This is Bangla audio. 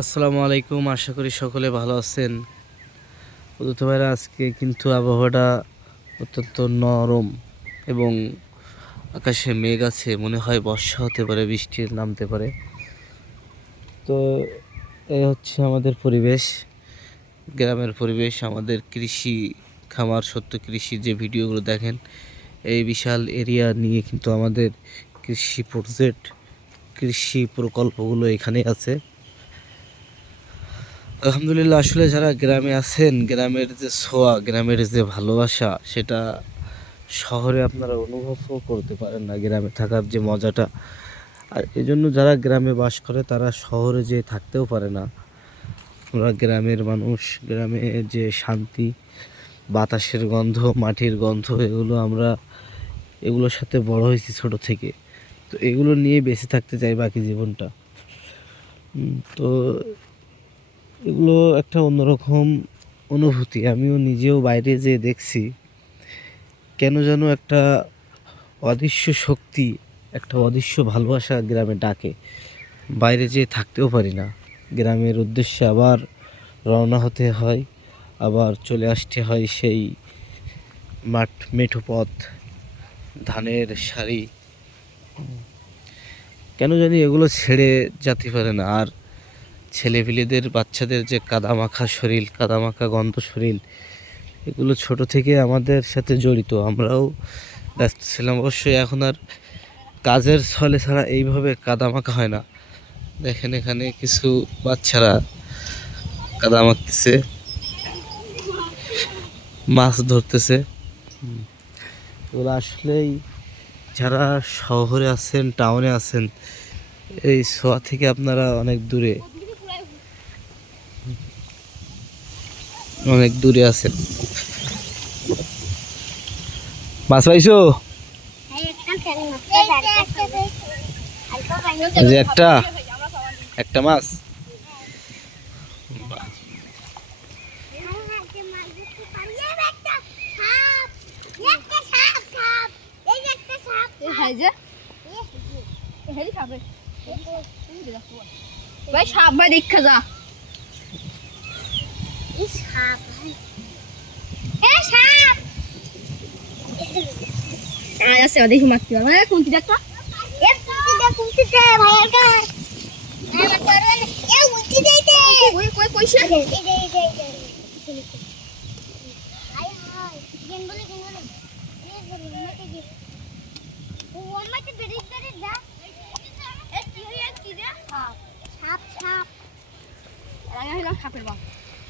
আসসালামু আলাইকুম, আশা করি সকলে ভালো আছেন। উদুত ভাইরা, আজকে কিন্তু আবহাওয়াটা অত্যন্ত নরম এবং আকাশে মেঘ আছে, মনে হয় বর্ষা হতে পারে, বৃষ্টি নামতে পারে। তো এই হচ্ছে আমাদের পরিবেশ, গ্রামের পরিবেশ, আমাদের কৃষি খামার, সত্য কৃষি যে ভিডিওগুলো দেখেন, এই বিশাল এরিয়া নিয়ে কিন্তু আমাদের কৃষি প্রজেক্ট কৃষি প্রকল্পগুলো এখানে আছে। আলহামদুলিল্লাহ, আসলে যারা গ্রামে আছেন, গ্রামের যে ছোঁয়া, গ্রামের যে ভালোবাসা, সেটা শহরে আপনারা অনুভবও করতে পারেন না গ্রামে থাকার যে মজাটা। আর এজন্য যারা গ্রামে বাস করে, তারা শহরে যে থাকতেও পারে না। আমরা গ্রামের মানুষ, গ্রামে যে শান্তি, বাতাসের গন্ধ, মাটির গন্ধ, এগুলো আমরা এগুলোর সাথে বড় হয়েছি ছোট থেকে। তো এগুলো নিয়ে বেঁচে থাকতে চাই বাকি জীবনটা। তো এগুলো একটা অন্যরকম অনুভূতি। আমিও নিজেও বাইরে যেয়ে দেখছি কেন যেন একটা অদৃশ্য শক্তি, একটা অদৃশ্য ভালোবাসা গ্রামে ডাকে। বাইরে যেয়ে থাকতেও পারি না। গ্রামের উদ্দেশ্যে আবার রওনা হতে হয়, আবার চলে আসতে হয় সেই মাঠ, মেঠো পথ, ধানের সারি। কেন জানি এগুলো ছেড়ে যেতে পারে না। আর ছেলেপিলেদের, বাচ্চাদের যে কাদামাখা শরীর, কাদামাখা গন্ধ শরীর, এগুলো ছোট থেকে আমাদের সাথে জড়িত। আমরাও ব্যস্ত ছিলাম। অবশ্যই এখন আর কাজের ছলে ছাড়া এইভাবে কাদামাখা হয় না। দেখেন এখানে কিছু বাচ্চারা কাদা মাখতেছে, মাছ ধরতেছে। এগুলো আসলেই যারা শহরে আছেন টাউনে আছেন, এই ছোঁয়া থেকে আপনারা অনেক দূরে। অনেক দূরে আছেন মাছ পাইছো যে একটা একটা মাছ ভাই সাপ ভাই দেখা যা আয় আছে দেখি মারতে পারব না একটা কই কই কইছে সাপ সাপ রাঙা হইল সাপের বাপ